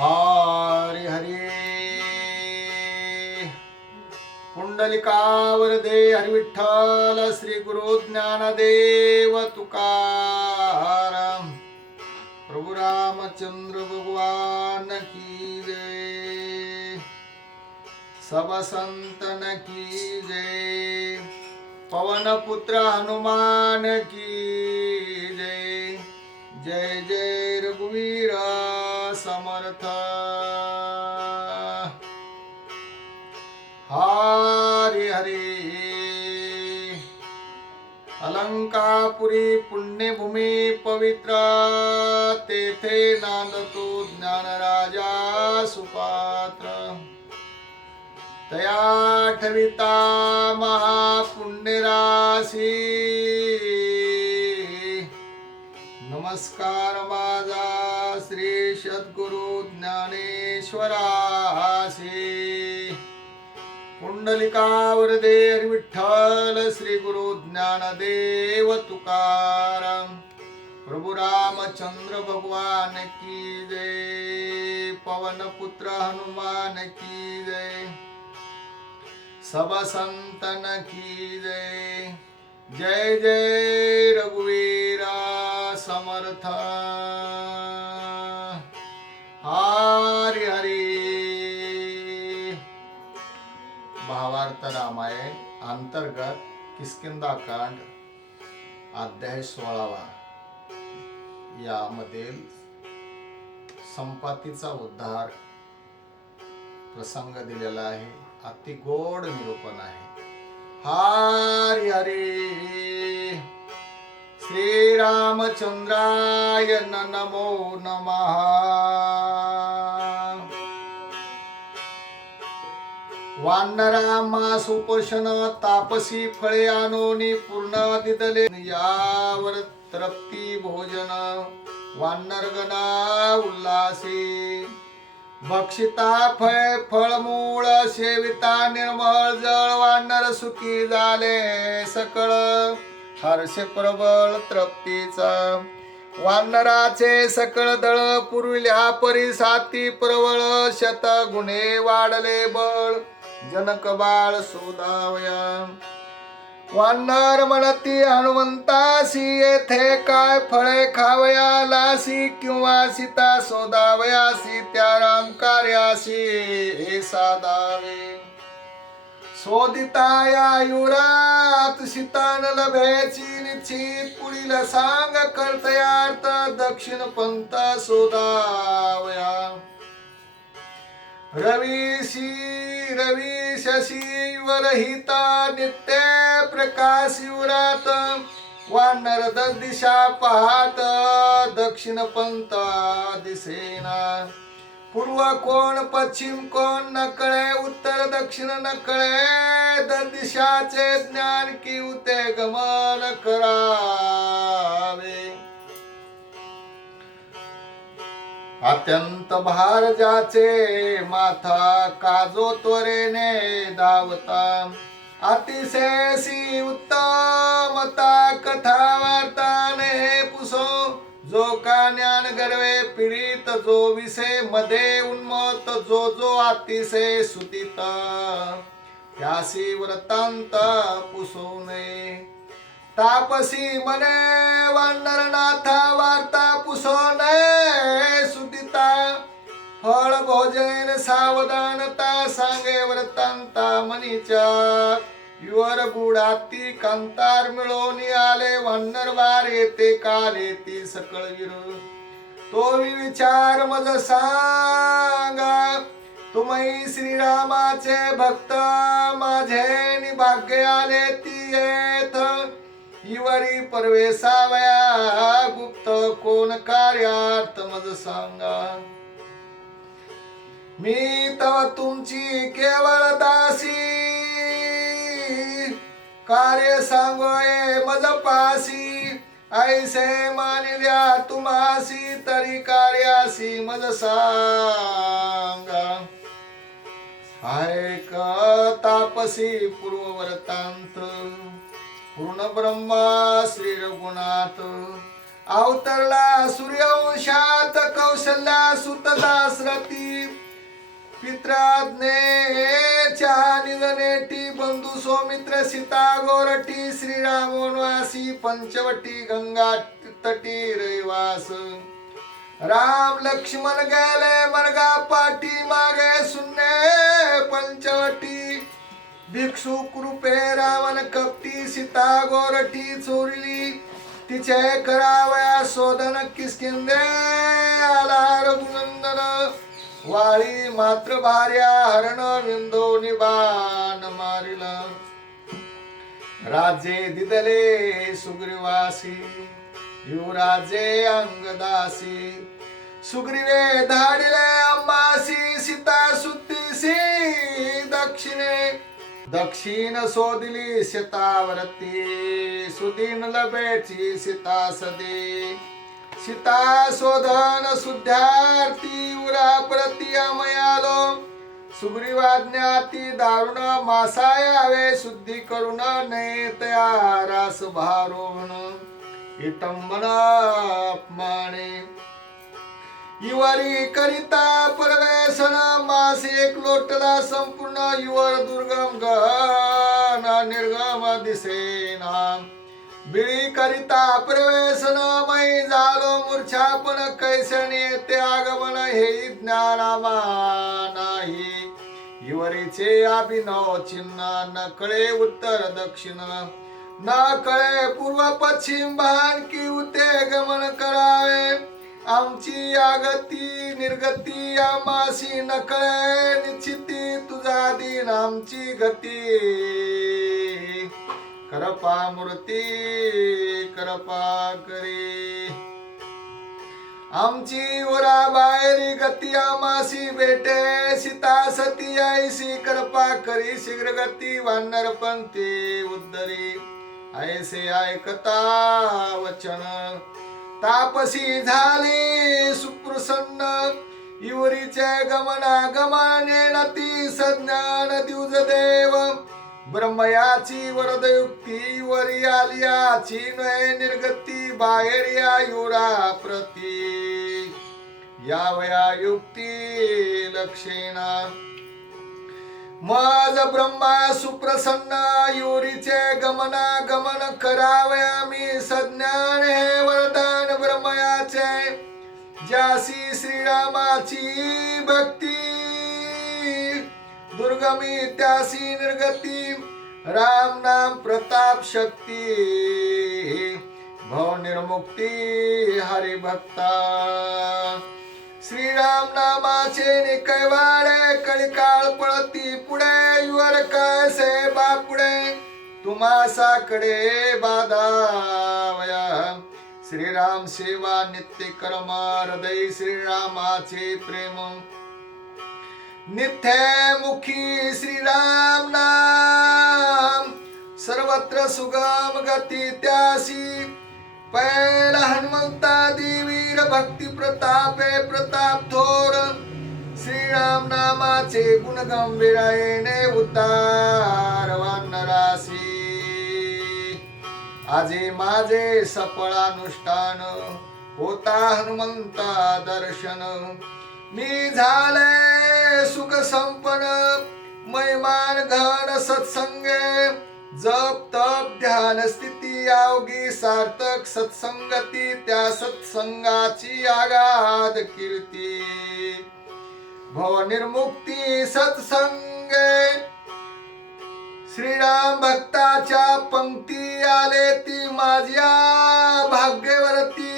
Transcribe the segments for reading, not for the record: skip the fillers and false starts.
हरी हरी पुंडलिकावरदे हरी विठ्ठल श्री गुरु ज्ञानदेव तुकाराम प्रभु रामचंद्र भगवान की जय। सब संतन की जय। पवन पुत्र हनुमान की जय। जय जय रघुवीर समर्थ। हरी हरी अलंकापुरी पुण्यभूमी पवित्र तेथे नांदतो ज्ञानराजा सुपात्र। तया ठविता महापुण्यराशी नमस्कार माझा श्री सद्गुरु ज्ञानेश्वरासी। पुंडलिकावरदे हरी विठ्ठल श्री गुरु ज्ञानदेव तुकाराम प्रभु रामचंद्र भगवान की जय। पवन पुत्र हनुमान की जय। सब संतन की जय। जय जय रघुवीरा समर्थ। हरी हरी भावार्थ रामायण अंतर्गत किष्किंधाकांड अध्याय 16 यामधील संपत्तीचा उद्धार प्रसंग दिलेला आहे। अति गोड निरूपण आहे। हरी हरी श्री रामचंद्राय नमो नमः। वानरामा सुपोषण तापसी फळे आणोनी पूर्ण दिदले यावर तृप्ती भोजन वानरगणा उल्लासी। भक्षिता फळमूळ सेविता निर्मळ जळ वानर सुखी झाले सकळ हर्ष प्रबळ तृप्तीचा। वानराचे सकळ दळ पुरविल्या परिसाती प्रवळ शत गुणे वाढले बळ जनक बाळ सोदावया। वानर म्हणती हनुमंतासी येथे काय फळे खावया लासी किंवा सीता सोदावयासी त्या राम कार्यासी हे साधावे। शोधिता या युरात सीता न लभेची निश्चित पुढील सांग कर्तयार्थ दक्षिण पंथ शोधावया। रवी शशी वरहिता नित्य प्रकाश युरात वानर दिशा पाहत दक्षिण पंथ दिसेना। पूर्व कोण पश्चिम कोण न कळे उत्तर दक्षिण न कळे दिशाचे ज्ञान की उते गमन करावे। अत्यंत भार ज्याचे माथा काजो त्वरेने धावता। अतिशयसी उत्तमता कथा वार्ताने पुसो जो का ज्ञान गर्वे पीडित जो विषय मध्ये उन्मत्त जो जो अतिशय सुतीत त्यासी वृत्तांत पुसो नये। तापसी मने वानरनाथा वार्ता पुसो नये सुदिता। फळ भोजन सावधानता सांगे वृत्तांता मनीच्या। युवर बुडाती कांतार मिळून आले वानर वार येते काले ती सकळ विरू। तो विचार मज सांगा तुम्ही श्रीरामाचे भक्त माझे निभाग्य आले ती येथ। इवरी परवेशावया गुप्त कोण कार्यार्थ मज सांगा। मी तव तुमची केवळ दासी कार्य सांगोये मज पासी। ऐसे मानिल्या तुम्हासी तरी कार्यासी मज सांगा। ऐक तापसी पूर्ववर्तांत पूर्ण ब्रह्मा श्री रघुनाथ अवतरला सूर्यवंशात कौशल्या सुत दासरथी पित्राज्ञेच्या निधनेटी बंधू सौमित्र सीता गोरठी श्रीराम वनवासी पंचवटी गंगा तटी रहिवास राम लक्ष्मण गेले मरगा पाठी मागे शून्य पंचवटी भिक्षु कृपे रावण कपटी सीता गोरठी चोरली तिचे करावया शोधन किष्किंधे आला रघुनंदन वाळी मात्र भार्या हरण विंदो निबाण मारिला राजे दिदले सुग्रीवासी युवराजे अंगदासी सुग्रीवे धाडिले अंबासी सीता सुत्तीसी दक्षिणे दक्षिण शोधली सीतावरती सुदीन लबेची सीता सदी सीता शोधन सुद्धार्थी उरा प्रति अमयालो सुग्रीवाज्ञाती दारुण मासायावे शुद्धी करुण नेतया रास भारोण इटंबन अपमाने युवरी करिता परवेशन मास एक लोटला संपूर्ण युवर दुर्गम गहन निर्गम दिसेना बिळी करिता प्रवेशन मै झालो मूर्छापण कैसने ते आगमन हे ज्ञानामा नाही युवरीचे अभिनव चिन्ह न कळे उत्तर दक्षिण न कळे पूर्व पश्चिम भान की उते गमन करावे आमची आगती निर्गती आमासी न कळे निश्चिती तुझा दिन आमची गती करपा मूर्ती करपा करे आमची वरा बाहेरी गती आमासी भेटे सीता सती आईसी करपा करी शीघ्र गती वानर पंथी उद्धरी ऐसे ऐकता वचन तापसी झाली सुप्रसन्न युवरीचे गमनागमने नती सज्ञान दिवज देव ब्रह्मयाची वरदयुक्ती वरी आलियाची नय निर्गती बाहेर या युरा प्रती यावया युक्ती लक्षेना मज ब्रह्मा सुप्रसन्न युरीचे गमनागमन करावया मी सज्ञान हे वरदान ब्रह्मयाचे ज्यासी श्रीरामाची भक्ती दुर्गमी त्यासी निर्गती राम नाम प्रताप शक्ती भव निर्मुक्ती हरिभक्ता श्रीराम नामाचे निकैवाळे कलिकाळ पळती पुढे युवर कैसे बापुढे तुम्हासाकडे बाधावया श्रीराम सेवा नित्य कर्म हृदय श्रीरामाचे प्रेम नित्य मुखी श्रीराम नाम सर्वत्र सुगम गती त्यासी पहिला हनुमंता वीर भक्ती प्रतापे प्रताप थोर श्रीराम नामाचे गुण गंभीरायने उतार वानरासी आजे माझे सफळानुष्ठान होता हनुमंता दर्शन मी झाले सुख संपन्न मैमान घन सत्संगे जप तप ध्यान स्थिती अवघी सार्थक सत्संगती त्या सत्संगाची आगाध कीर्ती भव निर्मुक्ती सत्संगे श्रीराम भक्ताच्या पंक्ती आले ती माझ्या भाग्यवरती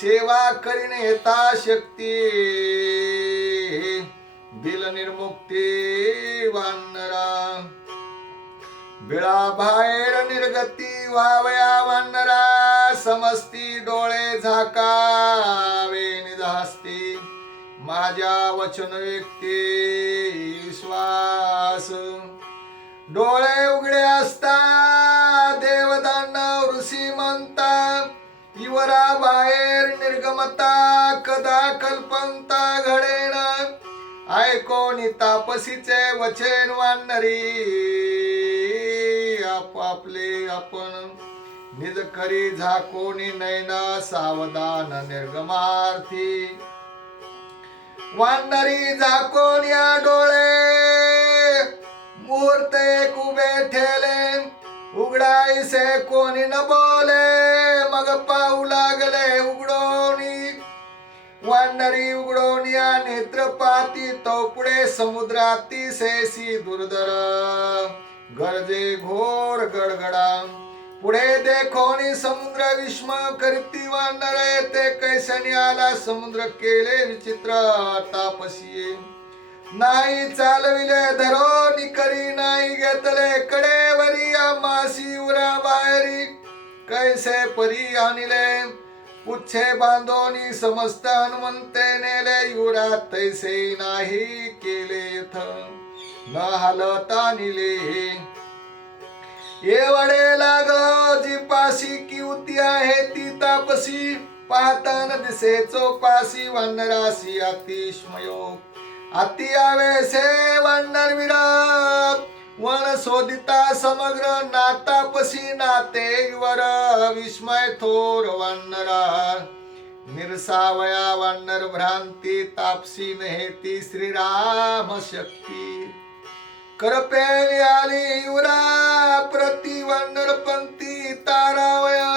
सेवा करीने येता शक्ती बिल निर्मुक्ती वानरा बिळा बाहेर निर्गती व्हावया वानरा समस्ती डोळे झाकावे निधास्ती माझ्या वचन व्यक्ती विश्वास डोळे उघडे असता देवदानव ऋषी म्हणता युवरा बाहेर निर्गमता कदा कल्पंता घडेन ऐकोनी तापसीचे वचन वानरी आपापले आपण निज करी झाकोनी नयन सावधान निर्गमार्थी वानरी झाकोनिया डोळे मुहूर्त एक उभे ठेले उघडाईसे कोणी न बोले मग पाहू लागले उघडोनी वानरी उघडोनिया नेत्रपाती तो पुढे समुद्राती सेसी दुर्धर गरजे घोर गडगडा पुढे देखोनी समुद्र विस्म करती वानरे ते कैसनी आला समुद्र केले विचित्र तापसी नाही चालविले धरो निकरी नाही घेतले कडेवरी आमासी उरा बाहेरी कैसे परी आणले पुच्छे बांधोनी समस्त हनुमंते नेले युरा तैसे नाही केले न हालता निले एवढे लाग जी पाशी की उती आहे ती तापसी पाहतान दिसे चौपासी वानरासी अतिशमयो अति आवेसे वानर विराप वन शोधिता समग्र नातापसी नाते वर विस्मय थोर वानरा निरसावया वानर भ्रांती तापसी नेती श्रीराम शक्ती करपेली आली युरा प्रति वानर पंक्ती तारावया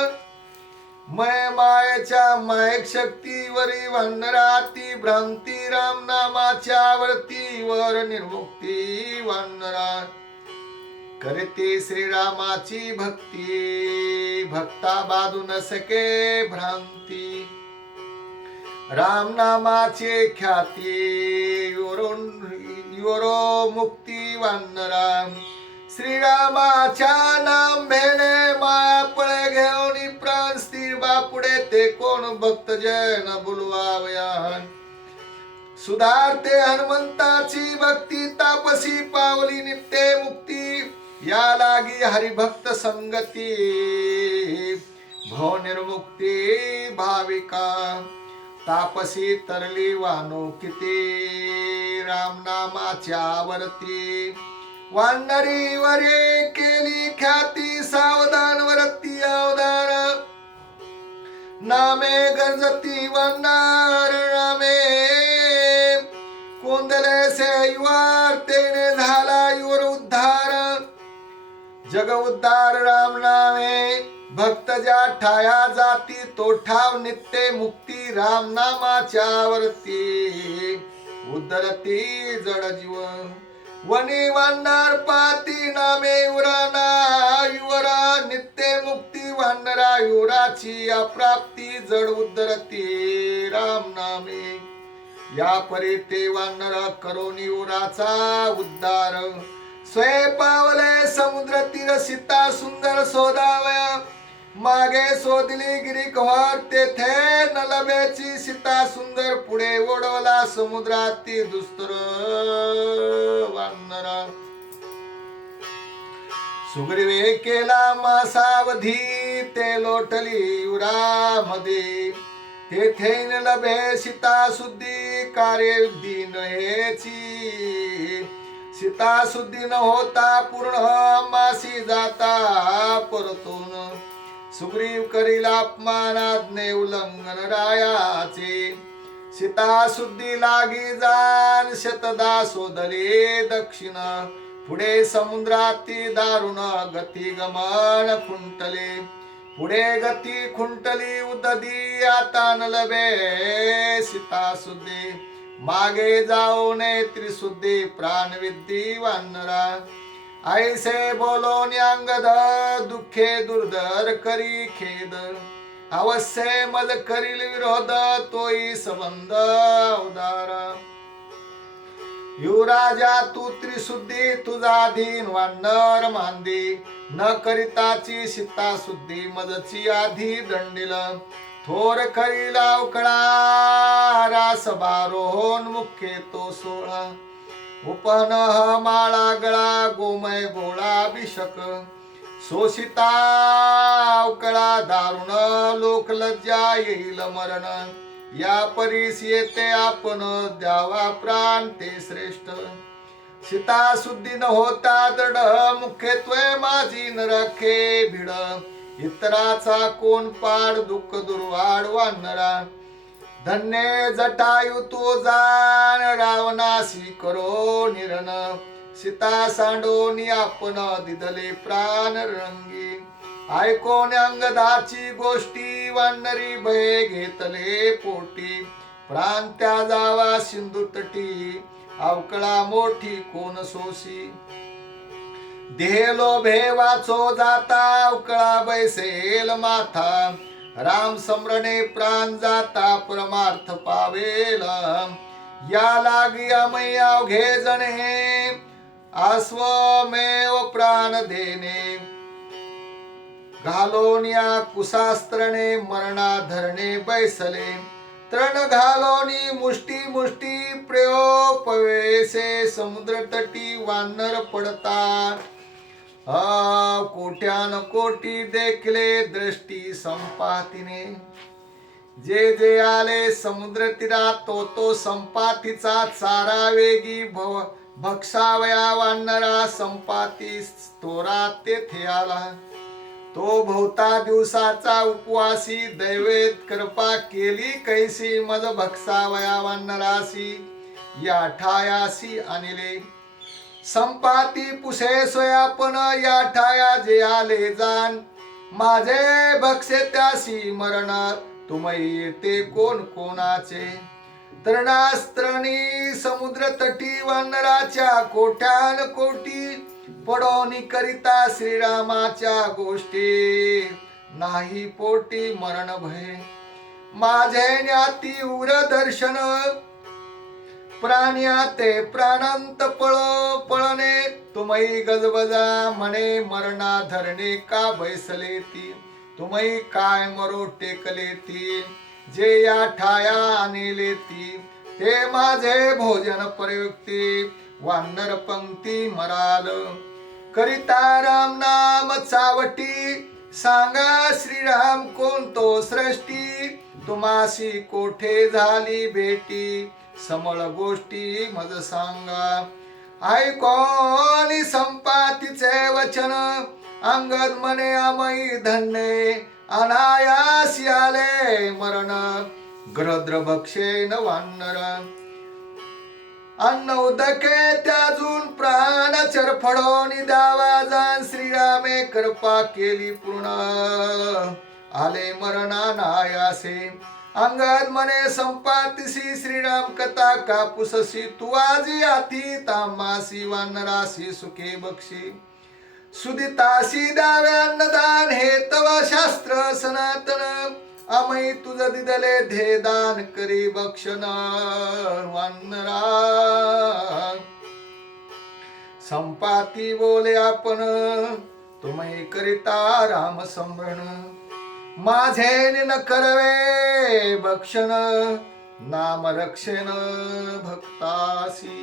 मय मायेच्या मायक शक्तीवरी वानराती भ्रांती राम नामाच्या वरती वर निर्मुक्ती वानरा करते श्रीरामाची भक्ती भक्ता बाधू न सके भ्रांती राम नामाचे ख्याती योरो मुक्ती वानरा श्रीरामाच्या नाम भेणे माया पळे घेऊन प्राण स्थिर बापुडे ते कोण भक्त जन बुलवावयान सुधारते हनुमंताची भक्ती तापसी पावली नित्य मुक्ती या लागी हरिभक्त संगती भव निर्मुक्ती भाविका तापसी तरली वानो किती राम नामाच्या वरती वानरी वरे केली ख्याती सावधान वरती अवधान नामे गरजती वानर नामे कोंदले से युवार तेने झाला युवर उद्धार जग उद्धार राम नामे भक्त ज्या ठाया जाती तो ठाव नित्य मुक्ती राम नामाच्या वरती उद्धरती जड जीव वनी वानर पाती नामे युराना युवरा नित्य मुक्ती वानरा युराची अप्राप्ती जड उद्धरती राम नामे या परी ते वानर करोनी युराचा उद्धार स्वय पावले समुद्र तीर सीता सुंदर शोधावया मागे शोधली गिरी कव्हार तेथे न लभेची सीता सुंदर पुढे ओढवला समुद्राती दुस्तर वानरा सुग्रीवे केला मासावधी ते लोटली युरामध्ये तेथे न लभे सीता सुद्धी कार्य दीन हेची सीता शुद्धी न होता पूर्ण मासी जाता परतून सुग्रीव करील अपमानाज्ञे उल्लंघन रायाचे सीता शुद्धी लागी जान शतदा शोधले दक्षिण पुढे समुद्राती दारुण गती गमन खुंटले पुढे गती खुंटली उददी आता न लभे सीता शुद्धी मागे जाऊ नये त्रिशुद्धी प्राणविद्धी वानरा ऐसे बोलोन अंगद दुःखे दुर्धर करी खेद अवश्य मज करील विरोध तोई संबंध उदारा युवराजा तू त्रिशुद्धी तुझा धीन वानर मांदी न करिताची सीता शुद्धी मजची आधी दंडिल थोर करी लावकडा रास बारोहन मुख्य तो सोळा उपन माळा गळा गोमय गोळा अभिषक शोषिता अवकळा दारुण लोक लज्जा येईल मरण या परीस येते आपण द्यावा प्राण ते श्रेष्ठ सीता शुद्धी न होता दड मुख्यत्वे माझी न रखे भिड इतराचा कोण पाड दुःख दुर्वाड वानरा धन्य जटायु तो जाण रावणासी करो निरण सीता सांडोनी आपण दिदले प्राण रंगी ऐकोन अंगदाची गोष्टी वानरी भय घेतले पोटी प्राण त्या जावा सिंधू तटी अवकळा मोठी कोण सोसी देह लोभे वाचो जाता अवकळा बैसेल माथा राम समरणे प्राण जाता परमार्थ पावेल या लागी अमय अवघे जणे आस्वमेव प्राण देणे घालोन या कुशास्त्रणे मरणा धरणे बैसले तृण घालोनी मुष्टी मुष्टी प्रयोपवेसे समुद्र तटी वानर पडता कोट्यान कोटी देखले दृष्टी संपातीने जे जे आले समुद्र तीरा तो संपातीचा चारा वेगी भक्षावया वानरा संपाती तोरा तेथे आला तो भोवता दिवसाचा उपवासी दैवेत कृपा केली कैसी मज भक्षावया वानरासी या ठायासी आणले संपाती पुसे सोयापन या ठाया जे आले जाण माझे भक्षे त्यासी मरण तुम्ही येते कोण कोणाचे तृणास्त्रणी समुद्र तटी वानराच्या कोट्यान कोटी पडोनी करिता श्रीरामाच्या गोष्टी नाही पोटी मरण भय माझे ज्ञाती उर दर्शन प्राण्या ते प्राणांत पळणे तुम्ही गजबजा म्हणे मरणा धरणे का बैसले ती तुम्ही काय मरो टेकले ती जे या ठाया आणले ती ते माझे भोजन प्रयुक्ती वानर पंक्ती मराल करिता राम नाम चावटी सांगा श्रीराम कोणतो सृष्टी तुम्हासी कोठे झाली भेटी समळ गोष्टी मज सांगा ऐकोनी संपातीचे वचन अंगद म्हणे अमई धन्य अनायासी आले मरण ग्रद्र भक्षेन वानर अन्न उदके त्याजून प्राण चरफडोनी द्यावा जाण श्रीरामे कृपा केली पूर्ण आले मरणा नायासे अंगद म्हणे संपातीसी श्रीराम कथा कापुससी तू आजी आती तामासी वानरासी सुखे बक्षी सुदितासी द्यावे अन्नदान हे तव शास्त्र सनातन अमई तुझ दिदले धे दान करी भक्षण वानरा संपाती बोले आपण तुम्ही करिता राम समरण माझे न करवे भक्षण नाम रक्षण भक्तासी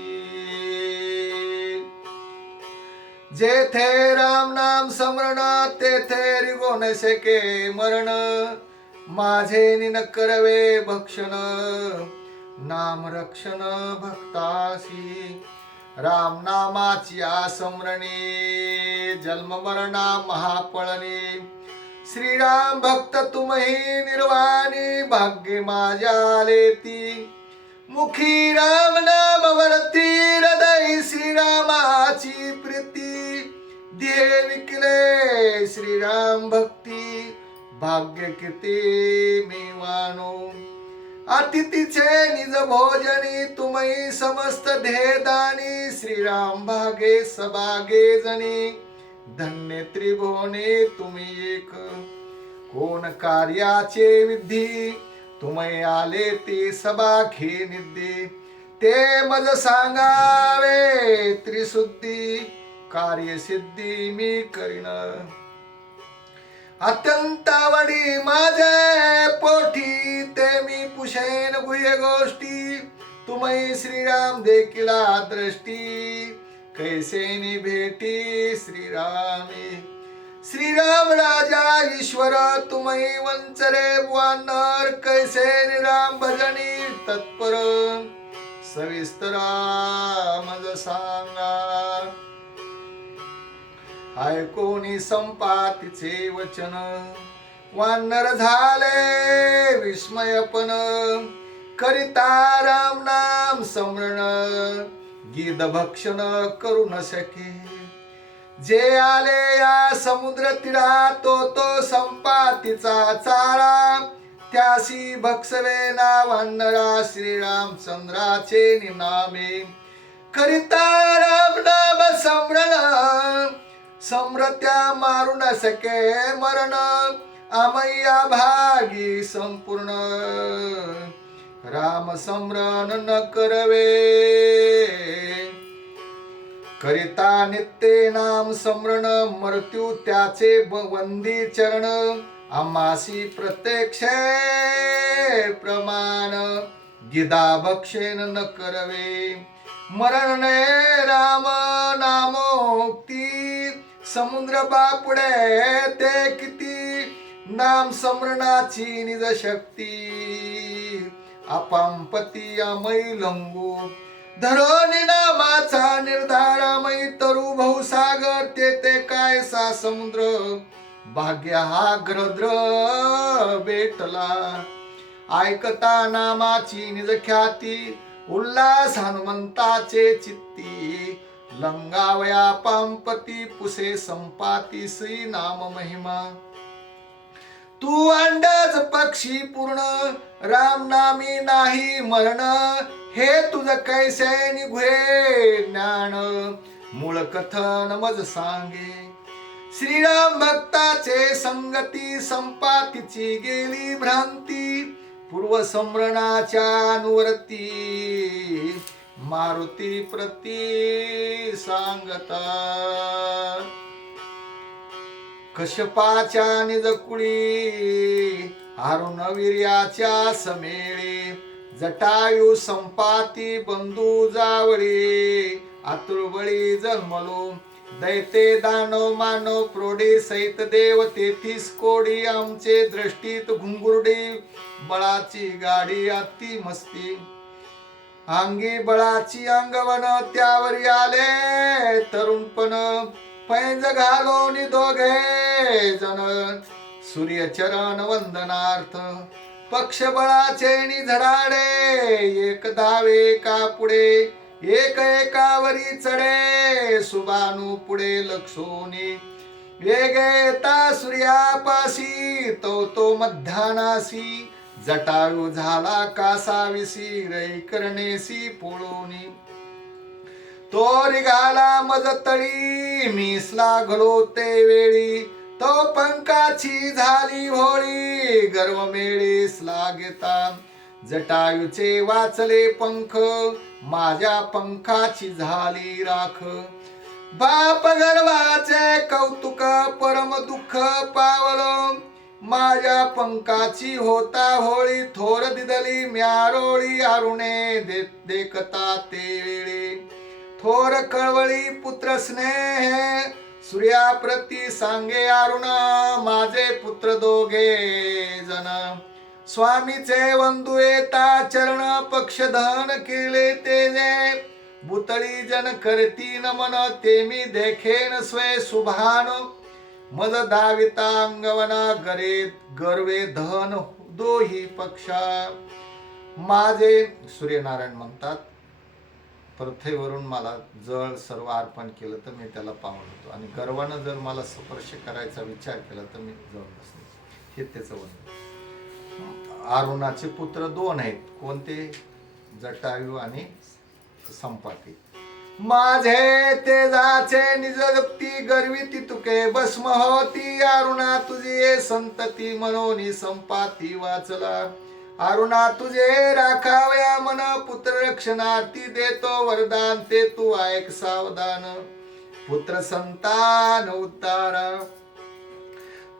जेथे राम नाम समरण तेथे रिगो न सके मरण माझे न करवे भक्षण नाम रक्षण भक्तासी राम नामाची आसमरणे जन्म मरणा महापळणे श्रीराम भक्त तुम्ही निर्वाणी भाग्य माझ्या लेती मुखी राम नाम वरती हृदय श्रीरामाची प्रीती देह विकले श्रीराम भक्ती भाग्य किती मी वाणो अतिथीचे निज भोजनी तुम्ही समस्त देहदानी श्रीराम भागे सबागे जनी धन्य त्रिभुवने तुम्ही एक कोण कार्याचे विधी तुम्ही आले ते सबाखे निधी ते मज सांगावे त्रिशुद्धी कार्यसिद्धी मी करीन अत्यंत आवडी माझे पोटी ते मी पुशेन गुह्य गोष्टी तुम्ही श्रीराम देखिला दृष्टी कैसेनी भेटी श्रीरामी श्रीराम राजा ईश्वर तुम्ही वंचरे वानर कैसे राम भजनी तत्पर सविस्तर मज सांगा ऐकोनी संपातीचे वचन वानर झाले विस्मयपण करिता राम नाम स्मरण गिद भक्षण करू न शके जे आले या समुद्र तीरा तो संपातीचा चारा त्यासी भक्षवे ना वानरा श्रीरामचंद्राचे निनामे करिता राम नाम स्मरण समृत्या मारू न सके मरण आमय्या भागी संपूर्ण राम स्मरण न करवे करिता नित्य नाम स्मरण मृत्यू त्याचे वंदी चरण आमासी प्रत्यक्ष प्रमाण गिदा भक्षेन न करवे मरण ने राम नामोक्ती समुद्र बापुडे ते किती नाम स्मरणाची निज शक्ती अपांपती अमय लंगू धरोनी नामाचा निर्धारामयी तरु बहुसागर ते काय सा समुद्र भाग्य हा ग्रद्र बेटला ऐकता नामाची निज ख्याती उल्हास हनुमंताचे चित्ती लंगावया पांपती पुसे संपाती श्री नाम महिमा तू अंडज पक्षी पूर्ण राम नामी नाही मरण हे तुझ कैसे निघुये ज्ञान मूळ कथन मज सांगे श्रीराम भक्ताचे संगती संपातीची गेली भ्रांती पूर्व स्मरणाच्या अनुवर्ती मारुती प्रती सांगता कश्यपाच्या निजकुळी हारुण वीर्याच्या समेळे जटायू संपाती बंधू जावळी आतुरबळी जन्मलो दैते दानव मानव प्रोढी सहित देव तेथीस कोडी आमचे दृष्टीत घुंगुरडी बळाची गाडी अति मस्ती अंगी बळाची अंगवन त्यावरी आले तरुणपण पैंज घालून दोघे जण सूर्यचरण वंदनार्थ पक्ष बळाचे निझडाडे एक धावे का पुढे एक एकावरी चढे सुबानू पुढे लक्षोनी वेगेता सूर्यापाशी तो मध्यानासी जटायू झाला कासाविसी रई करणेसी पोळोनी तो रिगाला मज तळी मिसला घडो ते वेळी तो पंखाची झाली होळी गर्व मेळीस लागेता जटायूचे वाचले पंख माझ्या पंखाची झाली राख बाप गर्वाचे कौतुक परम दुःख पावलं माझ्या पंखाची होता होळी थोर दिदली म्यारोळी अरुणे देखता ते वेळे थोर कळवळी पुत्र स्नेह सूर्याप्रती सांगे अरुण माझे पुत्र दोघे जण स्वामीचे वंदू येता चरण पक्षधन केले तेजे भूतळी जन करती नमन ते मी देखेन स्वय सुभान मज दाविता अंगवना गरे गर्वे धन दोही पक्षा माझे सूर्यनारायण म्हणतात पृथ्वीवरून मला जळ सर्व अर्पण केलं तर मी त्याला पावलं आणि गर्वानं जर मला स्पर्श करायचा विचार केला तर मी जळ नसते हे त्याचं वंदन अरुणाचे पुत्र दोन आहेत कोणते जटायू आणि संपाती माझे तेजाचे निजगती गर्विती तुके भस्म होती अरुणा तुझी संतती मनोनी संपाती वाचला अरुणा तुझे राखावया मन पुत्र रक्षणार्थी देतो वरदान ते तू ऐक सावधान पुत्र संतान उद्धारा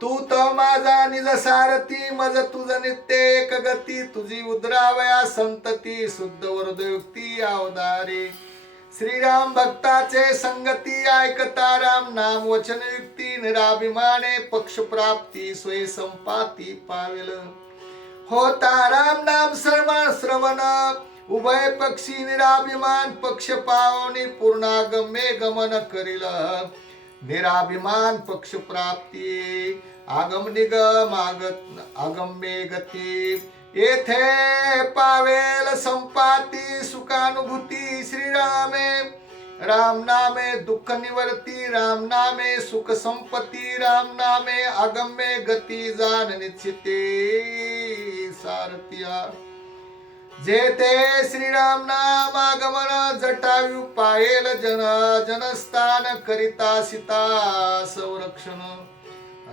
तू तो माझा निज सारथी मज तुझ नित्य एक गती तुझी उद्रावया संतती शुद्ध वरदयुक्ती अवधारी श्रीराम भक्ताचे संगती ऐकता राम नाम वचन युक्ती निराभिमाने पक्ष प्राप्ती स्वय संपाती पावेल होता राम नाम श्रवण उभय पक्षी निराभिमान पक्ष पावनी पूर्णागम्ये गमन करील निराभिमान पक्ष प्राप्ती आगम निगम आगम्य गती येथे पावेल संपाती सुखानुभूती श्रीरामे राम नामे दुःख निवर्ती राम नामे सुख संपत्ती राम नामे आगम्य गती जाण निश्चिते सारथिया जेथे श्रीराम नाम आगमन जटायु पायेल जनस्थान करिता सीता संरक्षण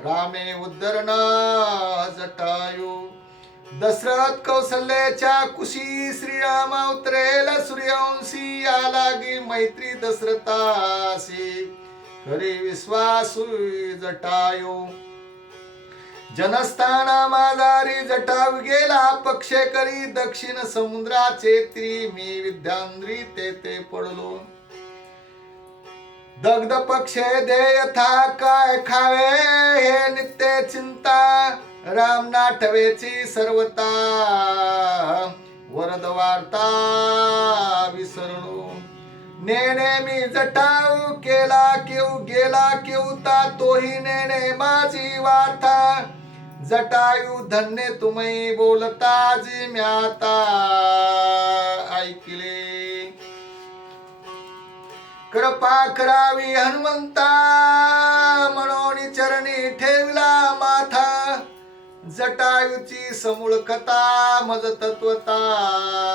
रामे उद्धरण जटायु दशरथ कौशल्याच्या कुशी श्रीराम उतरेल सूर्यवंशी या लागी मैत्री दशरथासी खरी विश्वासु जटायु जनस्थाना माझारी जटाव गेला पक्षे करी दक्षिण समुद्राचे त्री मी विद्यांद्री तेथे पडलो दग्ध पक्षे देयथा काय खावे हे नित्य चिंता राम नाठवेची सर्वता वरद वार्ता विसरणो नेणे मी जटाव केला केव गेला केवता तोही नेणे माझी वार्ता जटायु धन्य तुम्ही बोलता जी म्याता ऐकले कृपा करावी हनुमंता म्हणून चरणी ठेवला माथा जटायूची समूळ कथा मज तत्वता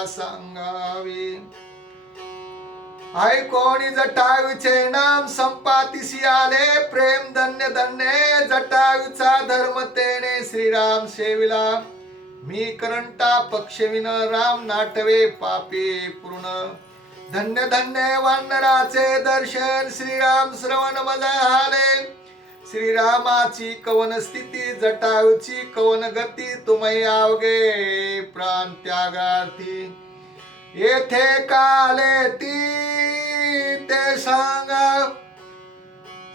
सांगावी ऐकोणी जटायूचे नाम संपातीसी आले प्रेम धन्य धन्य जटायूचा धर्म तेने श्रीराम सेविला मी करंटा पक्षविन राम नाटवे पापी पूर्ण धन्य धन्य वानराचे दर्शन श्रीराम श्रवण मज आले श्रीरामाची कवन स्थिती जटायूची कवन गती तुम्ही आवगे प्राण त्यागार्थी येथे काले ती ते सांगा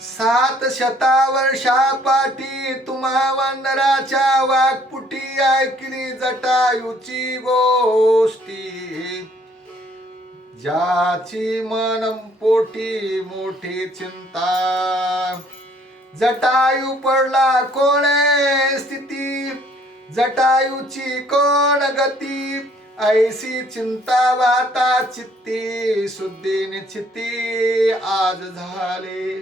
700 वर्षापाठी तुम्हा वानराच्या वाघपुटी ऐकली जटायूची गोष्टी ज्याची मन पोटी मोठी चिंता जटायू पडला कोणे स्थिती जटायूची कोण गती ऐसी चिंता वाता चित्ती शुद्धी निश्चिती आज झाले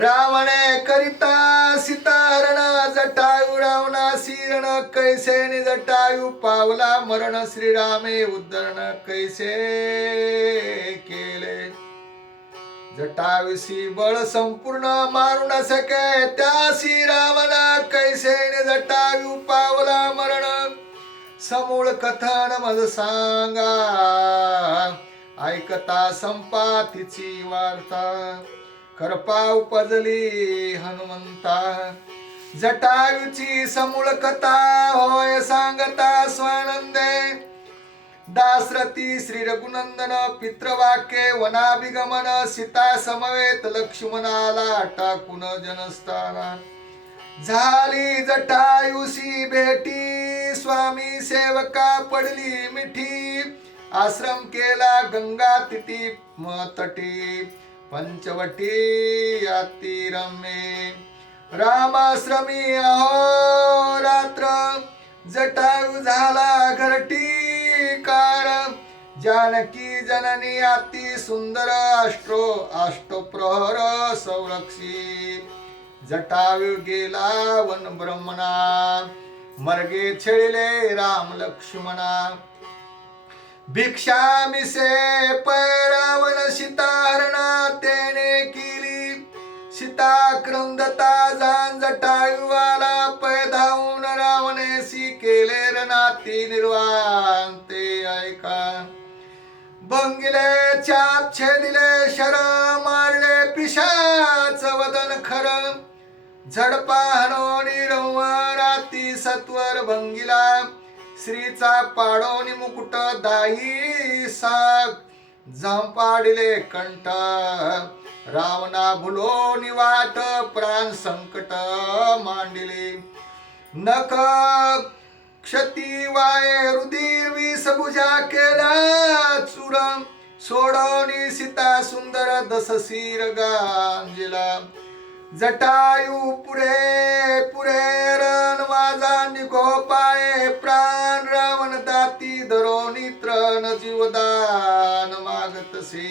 रावणे करिता सीताहरण जटायू रावणासी रण कैसे जटायू पावला मरण श्रीरामे उद्धरण कैसे केले जटाविसी बळ संपूर्ण मारू न सके त्यासी रावणा कैसे जटायू पावला मरण समूळ कथन मज सांगा ऐकता संपातीची वार्ता करपा उपजली हनुमंता जटायूची समूळ कथा होय सांगता स्वानंदे दासरथी श्री रघुनंदन पितृवाक्ये वनाभिगमन सीता समवेत लक्ष्मणाला टाकून जनस्थाना झाली जटायूसी भेटी स्वामी सेवका पडली मिठी आश्रम केला गंगा तिटी तटी पंचवटी अति रम्ये रामाश्रमी अहोरात्र जटायू झाला घरटी कार जानकी जननी अति सुंदर अष्टप्रहर संरक्षी जटायू गेला वन ब्रह्मणा मर्गे छेडिले राम लक्ष्मणा भिक्षा मिसे पैरावन सीताहरणा तेने केली सीता क्रंदता जान जटायू आला पै धावून रावणेसी केले रणाती निर्वाण ते ऐका भंगिले चाप छेदिले शर मारले पिशाच वदन खर झडपा हनोनी राती सत्वर भंगिला श्रीचा पाडोनी मुकुट दाही साग झंपाडिले कंठ रावणा भुलोनी वाट प्राण संकट मांडिले नख क्षती वाये रुधिर विष भुजा केला चूर सोडोनी सीता सुंदर ससीर गांजिला जटायू पुरे पुरे रण माझा निघो पाये प्राण रावण दाती धरोनी तृण जीवदान मागतसे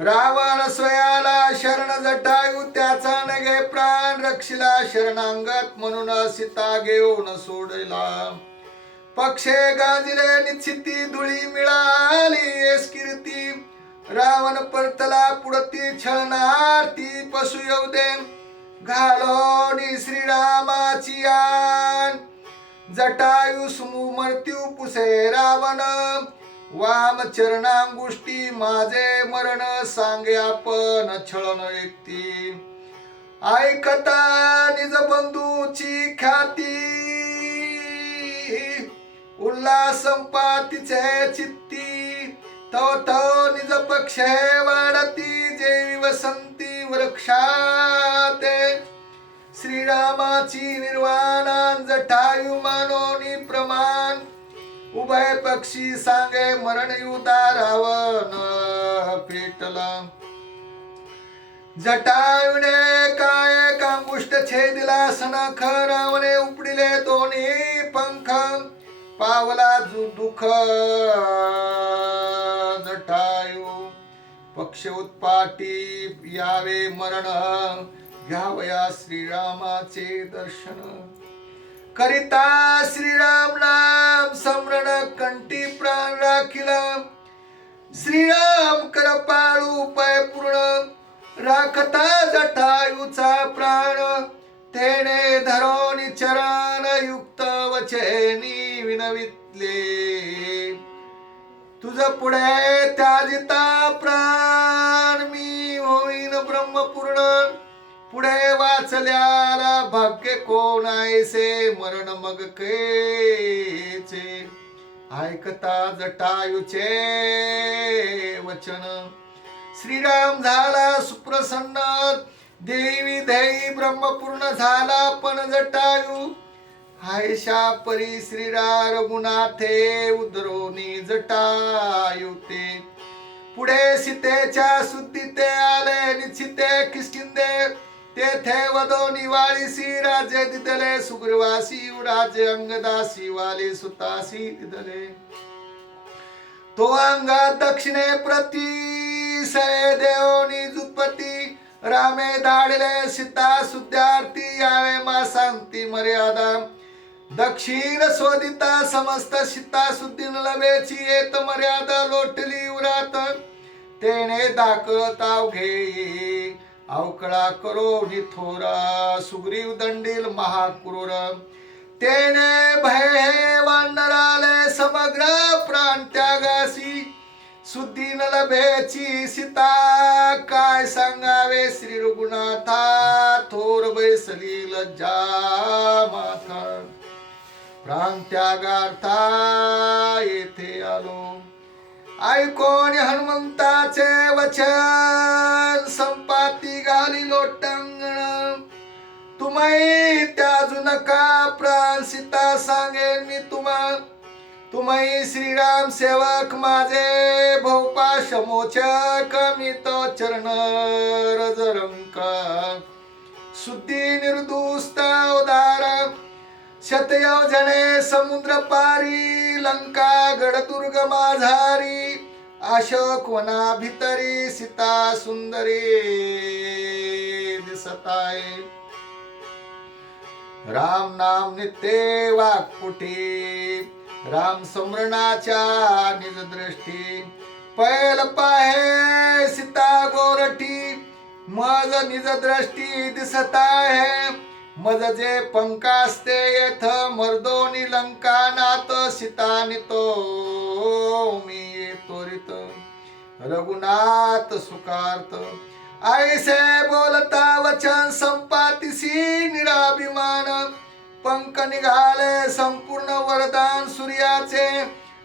रावण स्वयाला शरण जटायू त्याचा नगे प्राण रक्षिला शरणांगत म्हणून सीता घेऊन सोडला पक्षे गाजिले निश्चिती धुळी मिळाली येस कीर्ती रावण परतला पुढती छळणार्थी पशु येऊ दे घालोनी श्रीरामाची आण जटायू सुमू मृत्यू पुसे रावण वाम चरणांगुष्टी माझे मरण सांगे आपण छळन व्यक्ती ऐकता निज बंधूची ख्याती उल्हास संपातीचे चित्ती तव तव निज पक्ष वाढती जेवी वसंती वृक्षाते श्रीरामाची निर्वाणान जटायू मानोनी प्रमाण उभय पक्षी सांगे मरण युदा रावण पेटला जटायुने काय कांगुष्ट छेदिला सनख रावणे उपडिले दोन्ही पंख पावला दुःख जटायू पक्ष उत्पाटी यावे मरण घ्यावया श्रीरामाचे दर्शन करिता श्रीराम नाम स्मरण कंठी प्राण राखिला श्रीराम कृपाळू पाय पूर्ण राखता जटायूचा प्राण तेने धरोनी चरण युक्त वचेनी विनवितले तुझ पुढे त्याजिता प्राण मी होईन ब्रह्मपूर्ण पुढे वाचल्याला भाग्य कोण ऐसे मरण मग कैचे ऐकता जटायूचे वचन श्रीराम झाला सुप्रसन्न देवी देई ब्रह्मपूर्ण झाला पण जटायू हायशा परी श्रीरा रघुनाथे उदरोनी जटायू ते पुढे सीतेच्या सुद्दीते आले निश्चिते किष्किंदे तेथे वदो निवाळीसी राजे दिदले सुग्रीवासी राजे अंगदासी वाले सुतासी दिदले तो अंगा दक्षिणे प्रती सय देवनी जुत्पती रामे धाडले सीता सुद्धार्थी यावे मा सांगती मर्यादा दक्षिण शोधिता समस्त सीता सुद्दीन लवेची येत मर्यादा लोटली उरात तेने दाखताव घे अवकळा करो निथोरा सुग्रीव दंडील महाक्रूर तेने भय वानराले समग्र प्राण त्यागासी सुद्दीन लभेची सीता काय सांगावे श्री रघुनाथा थोर बैसली लज्जा माथा प्राण त्यागार्था येथे आलो ऐकोन हनुमंताचे वचन संपाती घाली लोटंगण तुम्ही त्याजू नका प्राण सीता सांगेन मी तुम्ही श्रीराम सेवक माझे भोपा शमोचक मी तो चरण रजरंक सुद्धी निर्दुस्त उदार शतयोजने समुद्र पारी लंका गडदुर्ग माझारी अशोक वना भितरी सीता सुंदरी दिसताय राम नाम नित्य वाक्पुटी राम स्मरणाच्या निज दृष्टी पैल पाहे सीता गोरठी मज निज दृष्टी दिसत आहे मज जे पंकास्ते येथ मर्दोनी लंका नात सीता नितो मी त्वरित रघुनाथ सुखार्थ ऐसे बोलता वचन संपातीसी निराभिमान पंख निघाले संपूर्ण वरदान सूर्याचे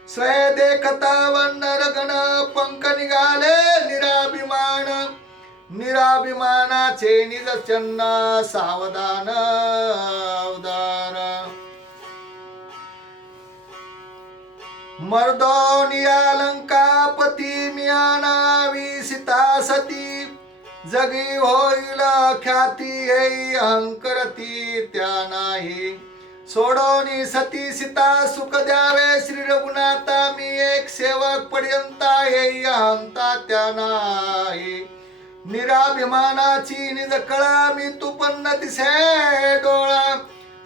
स्वय देखता वन्नर गण पंख निघाले निराभिमान निराभिमानाचे निज चन्न सावधान उदार मर्दोनिया लंकापती मियानावी सीता सती जगी होईल ख्याती येई अहंकरती त्या नाही सोडोनी सती सीता सुख द्यावे श्री रघुनाथा मी एक सेवक पर्यंता येई अहंता त्या नाही निराभिमानाची निज कळा मी तू पण दिसे डोळा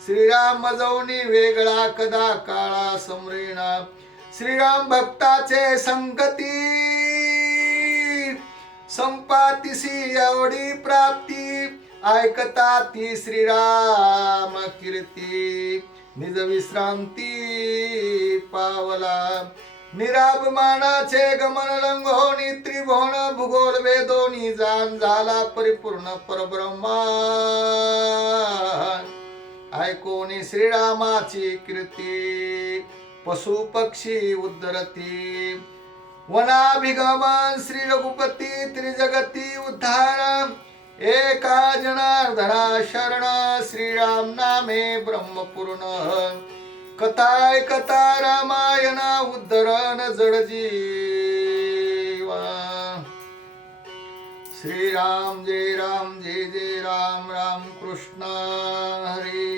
श्रीराम मजवणी वेगळा कदा काळा समरेना श्रीराम भक्ताचे संगती संपातीसी एवढी प्राप्ती ऐकता ती श्रीराम कीर्ती निज विश्रांती पावला निराभिमानाचे गमन लंघोनी त्रिभुवन भूगोल वेदोनी जाण झाला परिपूर्ण परब्रह्मा ऐकोनी श्रीरामाची कीर्ती पशु पक्षी उद्धरती वनाभिगमन श्री रघुपती त्रिजगती उद्धार एका जनार्दना शरण श्रीराम नामे ब्रह्मपूर्ण कथाय कथा रामायण उद्धरण जड जीवा श्रीराम जय राम जय जय राम राम कृष्ण हरी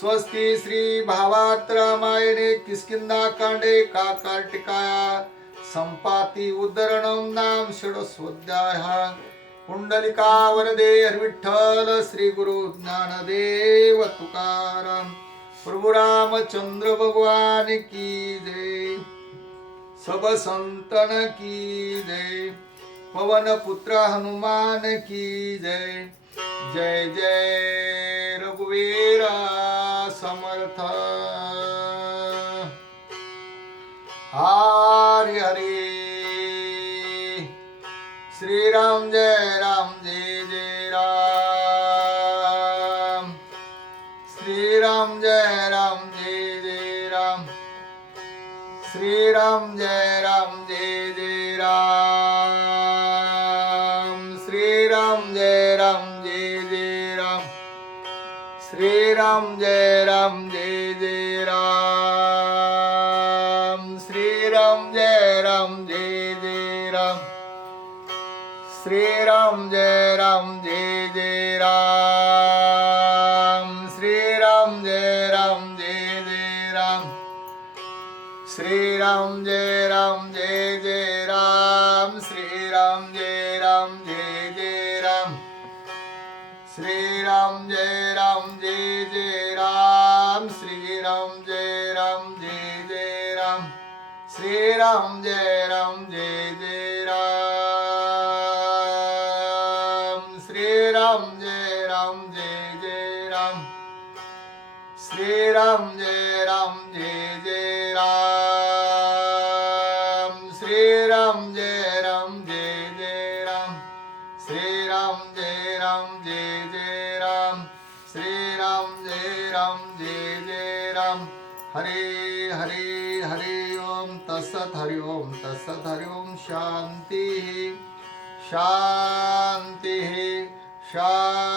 स्वस्ति श्री भावात रामायणे किष्किंधा कांडे का कार्तिकाया संपाती उद्धरणं नाम षोडशोऽध्यायः पुंडलिका वरदे हरिविठ्ठल श्री गुरु ज्ञानदेव तुकाराम प्रभु रामचंद्र भगवान की जय सब संतन की जय पवन पुत्र हनुमान की जय जय जय रघुवीर समर्थ हरि हरि श्री राम जय जय राम श्री राम जय जय राम श्री राम जय जय राम श्री राम जय जय राम श्री राम जय जय राम श्री राम जय जय राम श्री राम जय जय राम श्री राम जय जय राम श्री राम जय जय राम श्री राम जय जय राम श्री राम जय जय राम श्री राम जय जय राम श्री राम जय जय राम श्री राम जय जय राम श्री राम जय जय राम श्री राम जय जय राम श्री राम जय जय राम श्री राम जय जय राम हरे हरे हरि ओम तत्सत हरि ओम तत्सत हरि ओम शांति शांति शांति